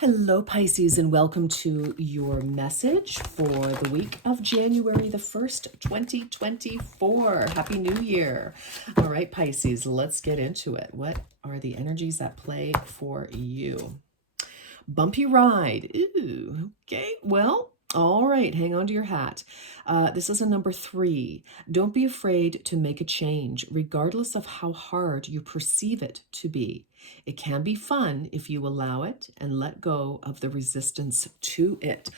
Hello, Pisces, and welcome to your message for the week of January the 1st, 2024. Happy New Year. All right, Pisces, let's get into it. What are the energies at play for you? Bumpy ride. Ooh, okay. Well, all right. Hang on to your hat. This is a number 3. Don't be afraid to make a change, regardless of how hard you perceive it to be. It can be fun if you allow it and let go of the resistance to it.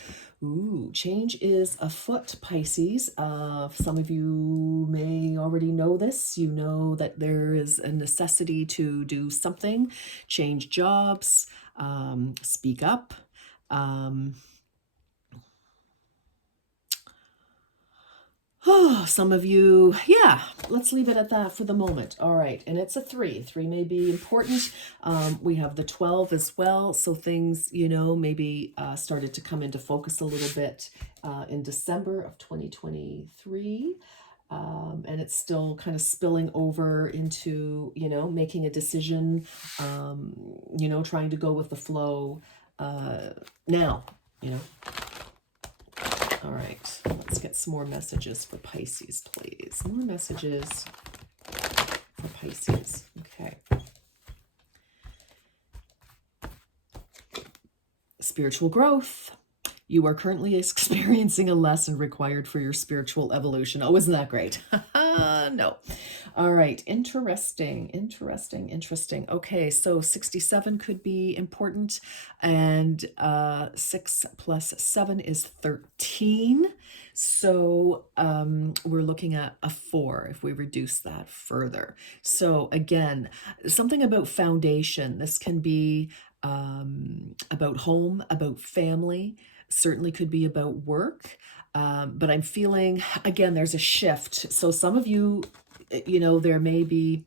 Ooh, change is afoot, Pisces. Some of you may already know this. You know that there is a necessity to do something, change jobs, speak up. Some of you, yeah, let's leave it at that for the moment. All right, and it's a 3. 3 may be important. We have the 12 as well, so things, maybe started to come into focus a little bit in December of 2023. And it's still kind of spilling over into, making a decision, trying to go with the flow now, All right, let's get some more messages for Pisces, please. More messages for Pisces. Okay. Spiritual growth. You are currently experiencing a lesson required for your spiritual evolution. Oh, isn't that great? No. All right. Interesting. Okay, so 67 could be important, and 6 plus 7 is 13. So we're looking at a 4 if we reduce that further. So again, something about foundation. This can be about home, about family, certainly could be about work. But I'm feeling, again, there's a shift. So some of you, there may be,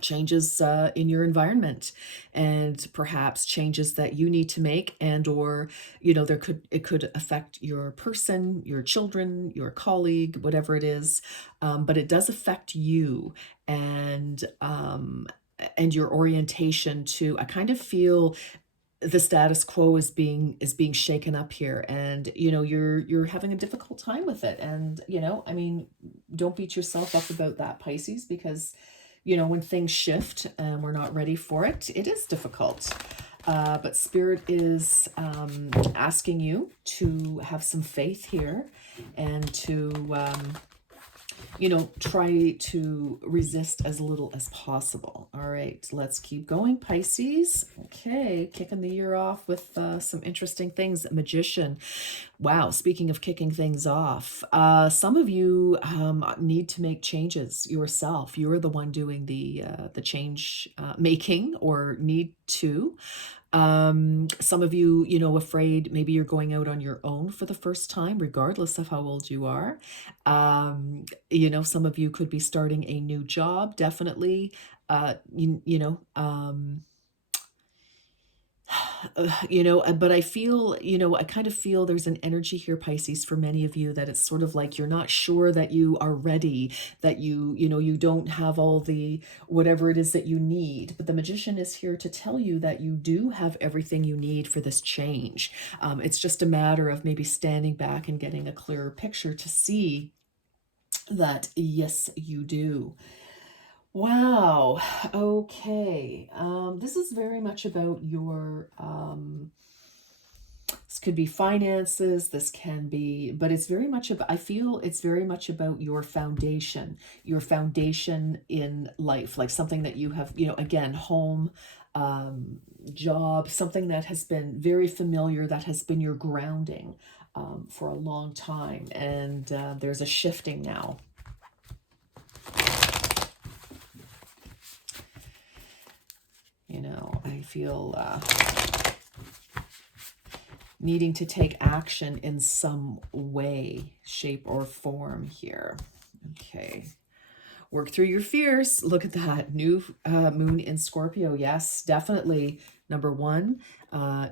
changes in your environment, and perhaps changes that you need to make, and or it could affect your person, your children, your colleague, whatever it is, but it does affect you, and your orientation to, I kind of feel the status quo is being shaken up here, and you're having a difficult time with it. And I mean, don't beat yourself up about that, Pisces, because when things shift and we're not ready for it, it is difficult. But Spirit is asking you to have some faith here, and to try to resist as little as possible. All right, let's keep going, Pisces. Okay, kicking the year off with some interesting things. Magician. Wow, speaking of kicking things off, some of you need to make changes yourself. You're the one doing the change making, or need to. Some of you, afraid maybe you're going out on your own for the first time, regardless of how old you are. Some of you could be starting a new job, definitely. But I feel, I kind of feel there's an energy here, Pisces, for many of you, that it's sort of like you're not sure that you are ready, that you don't have all the whatever it is that you need. But the Magician is here to tell you that you do have everything you need for this change. It's just a matter of maybe standing back and getting a clearer picture to see that, yes, you do. Wow. Okay. This is very much about your, this could be finances, this can be, but it's very much about, I feel it's very much about your foundation in life, like something that you have, again, home, job, something that has been very familiar, that has been your grounding for a long time. And there's a shifting now. I feel needing to take action in some way, shape, or form here. Okay. Work through your fears. Look at that. New moon in Scorpio. Yes, definitely. Number 1,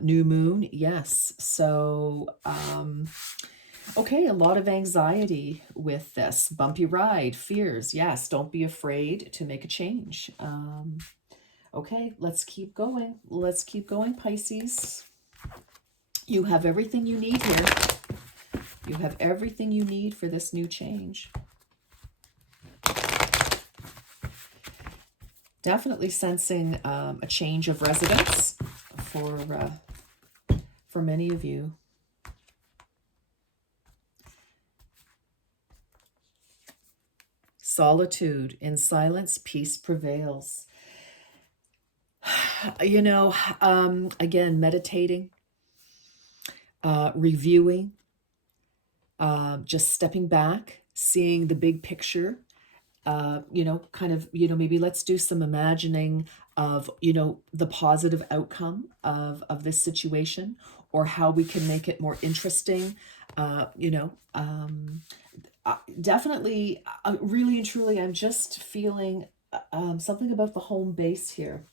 new moon. Yes. So, okay, a lot of anxiety with this. Bumpy ride, fears. Yes, don't be afraid to make a change. Okay, let's keep going. Let's keep going, Pisces. You have everything you need here. You have everything you need for this new change. Definitely sensing a change of residence for many of you. Solitude. In silence, peace prevails. You know, again, meditating, reviewing, just stepping back, seeing the big picture. You know, kind of, you know, maybe let's do some imagining of, you know, the positive outcome of this situation, or how we can make it more interesting. You know, definitely, really and truly, I'm just feeling something about the home base here.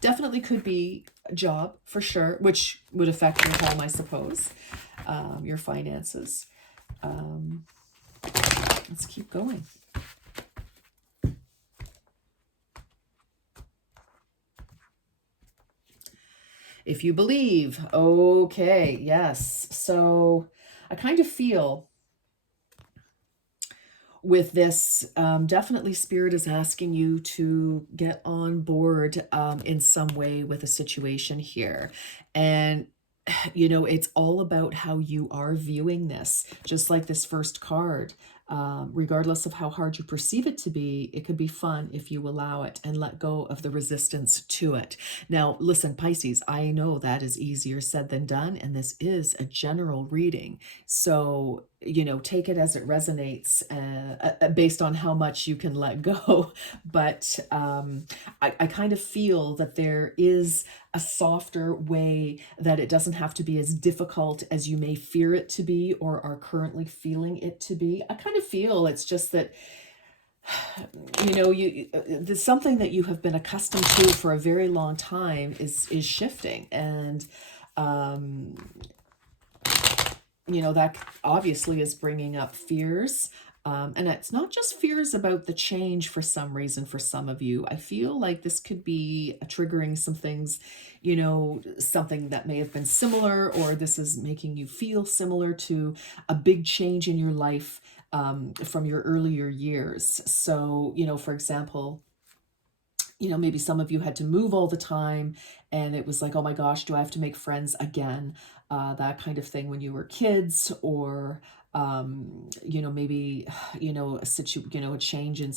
Definitely could be a job for sure, which would affect your home, I suppose, your finances. Let's keep going. If you believe, okay, yes. So I kind of feel with this, definitely Spirit is asking you to get on board in some way with a situation here. And you know, it's all about how you are viewing this, just like this first card. Regardless of how hard you perceive it to be, it could be fun if you allow it and let go of the resistance to it. Now, listen, Pisces, I know that is easier said than done, and this is a general reading. So, you know, take it as it resonates based on how much you can let go. But I kind of feel that there is a softer way, that it doesn't have to be as difficult as you may fear it to be or are currently feeling it to be. I kind of feel it's just that, you know, there's something that you have been accustomed to for a very long time is shifting. And you know, that obviously is bringing up fears. And it's not just fears about the change for some reason for some of you. I feel like this could be triggering some things, you know, something that may have been similar, or this is making you feel similar to a big change in your life from your earlier years. So, you know, for example, you know, maybe some of you had to move all the time, and it was like, oh my gosh, do I have to make friends again? That kind of thing when you were kids, or you know, maybe you know, you know, a change in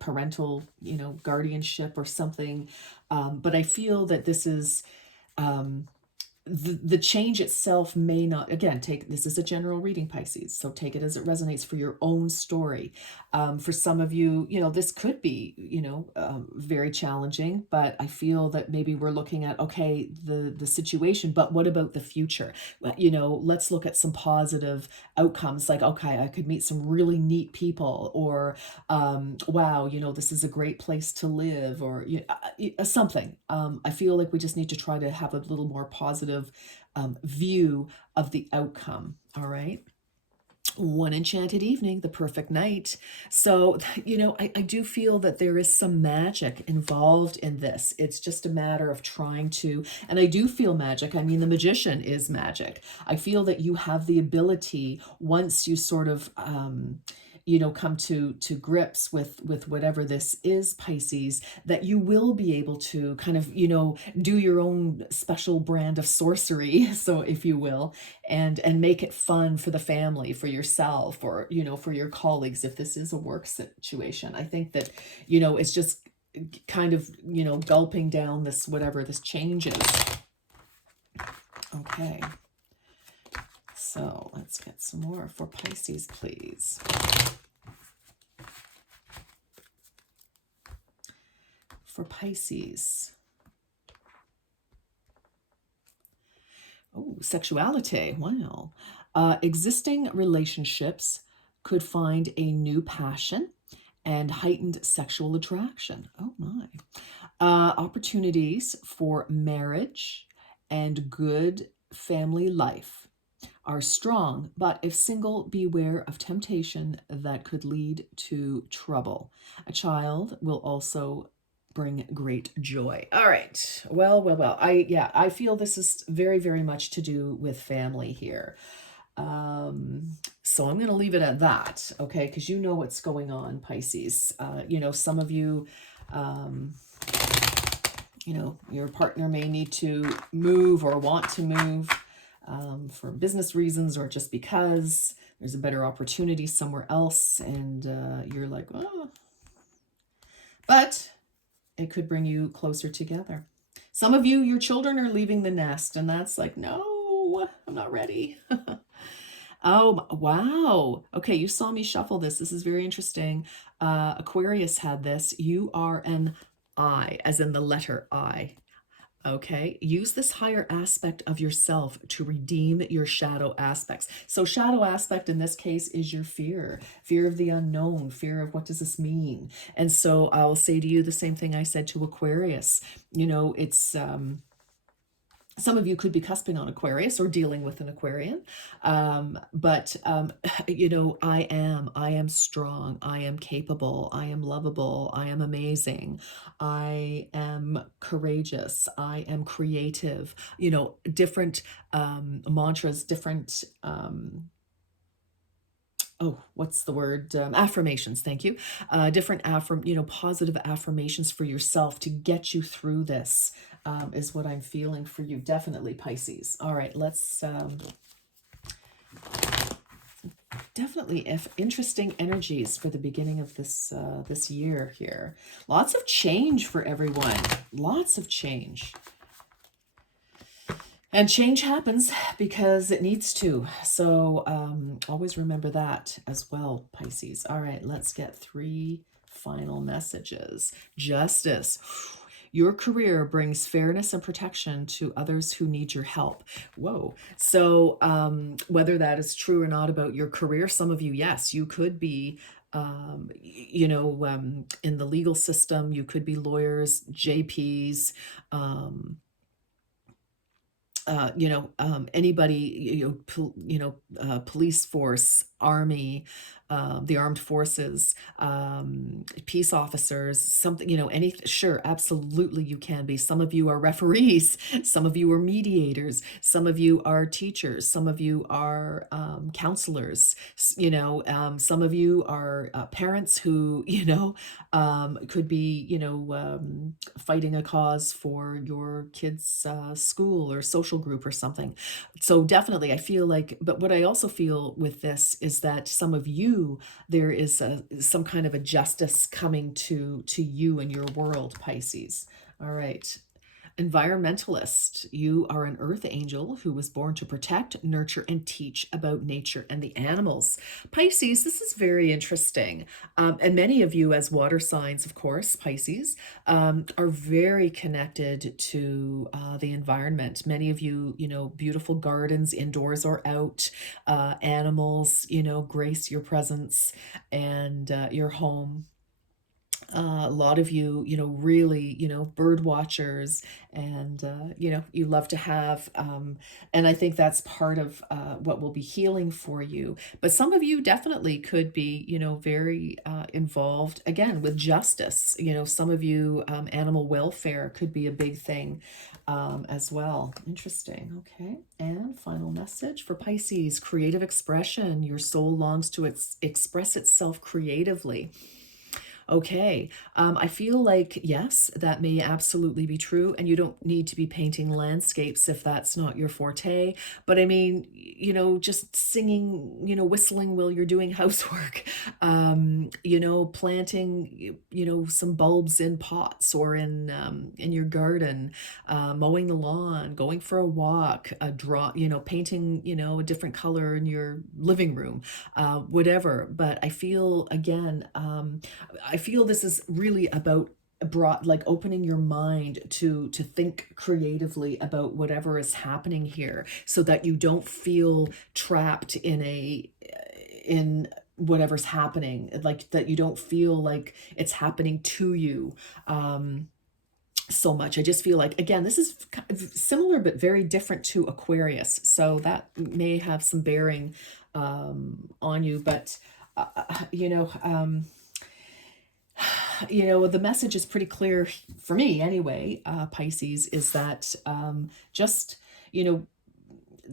parental, you know, guardianship or something. But I feel that this is the change itself may not, again, take this is a general reading, Pisces, so take it as it resonates for your own story. For some of you, you know, this could be, you know, very challenging, but I feel that maybe we're looking at, okay, the situation, but what about the future? You know, let's look at some positive outcomes, like, okay, I could meet some really neat people, or wow, you know, this is a great place to live, or something. I feel like we just need to try to have a little more positive view of the outcome. All right. One enchanted evening, the perfect night. So, you know, I do feel that there is some magic involved in this. It's just a matter of trying to, and I do feel magic. I mean, the magician is magic. I feel that you have the ability, once you sort of, you know, come to grips with whatever this is, Pisces, that you will be able to kind of, you know, do your own special brand of sorcery, so if you will, and make it fun for the family, for yourself, or, you know, for your colleagues, if this is a work situation. I think that, you know, it's just kind of, you know, gulping down this, whatever this change is. Okay. So let's get some more for Pisces, please. For Pisces. Oh, sexuality. Wow. Existing relationships could find a new passion and heightened sexual attraction. Oh my. Opportunities for marriage and good family life are strong, but if single, beware of temptation that could lead to trouble. A child will also bring great joy. All right. Well. I feel this is very, very much to do with family here. So I'm going to leave it at that, okay? Because you know what's going on, Pisces. Some of you, um, your partner may need to move or want to move for business reasons or just because there's a better opportunity somewhere else, and you're like, oh. But it could bring you closer together. Some of you, your children are leaving the nest, and that's like, no, I'm not ready. Oh, wow. Okay, you saw me shuffle this. This is very interesting. Aquarius had this. You are an I, as in the letter I. Okay, use this higher aspect of yourself to redeem your shadow aspects. So shadow aspect in this case is your fear of the unknown, fear of what does this mean? And so I'll say to you the same thing I said to Aquarius. It's some of you could be cusping on Aquarius or dealing with an Aquarian. But I am strong. I am capable. I am lovable. I am amazing. I am courageous. I am creative. Different mantras, different, what's the word? Affirmations. Thank you. Different positive affirmations for yourself to get you through this is what I'm feeling for you. Definitely, Pisces. All right, let's definitely if interesting energies for the beginning of this year here. Lots of change for everyone. Lots of change. And change happens because it needs to. So always remember that as well, Pisces. All right, let's get 3 final messages. Justice. Your career brings fairness and protection to others who need your help. Whoa. So whether that is true or not about your career, some of you, yes, you could be in the legal system, you could be lawyers, JPs, anybody, police force, army, the armed forces, peace officers, something, sure, absolutely you can be. Some of you are referees, some of you are mediators, some of you are teachers, some of you are counselors, some of you are parents who, could be, fighting a cause for your kids' school or social group or something. So definitely, I feel like, but what I also feel with this is that some of you, there is some kind of a justice coming to you in your world, Pisces. All right. Environmentalist, you are an earth angel who was born to protect, nurture, and teach about nature and the animals. Pisces, this is very interesting. And many of you, as water signs, of course, Pisces, are very connected to the environment. Many of you, beautiful gardens, indoors or out, animals, grace your presence and your home. A lot of you, really, bird watchers, and, you love to have, and I think that's part of what will be healing for you. But some of you definitely could be, very involved, again, with justice. Some of you, animal welfare could be a big thing as well. Interesting. Okay. And final message for Pisces, creative expression. Your soul longs to express itself creatively. Okay, I feel like, yes, that may absolutely be true, and you don't need to be painting landscapes if that's not your forte. But I mean, just singing, whistling while you're doing housework, planting, some bulbs in pots or in your garden, mowing the lawn, going for a walk, painting, a different color in your living room, whatever. But I feel, again, I feel this is really about like opening your mind to think creatively about whatever is happening here, so that you don't feel trapped in whatever's happening, like that you don't feel like it's happening to you so much. I just feel like, again, this is similar but very different to Aquarius, so that may have some bearing on you. But you know, the message is pretty clear for me anyway, Pisces, is that just, you know,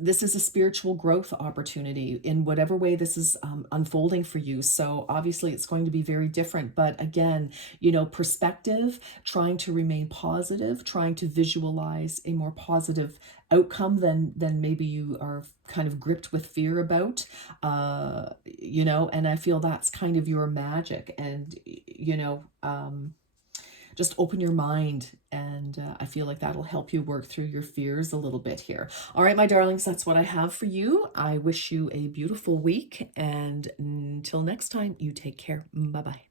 this is a spiritual growth opportunity in whatever way this is unfolding for you. So obviously it's going to be very different. But again, you know, perspective, trying to remain positive, trying to visualize a more positive outcome than maybe you are kind of gripped with fear about, you know, and I feel that's kind of your magic. And, you know, just open your mind, and I feel like that'll help you work through your fears a little bit here. All right, my darlings, that's what I have for you. I wish you a beautiful week, and until next time, you take care. Bye bye.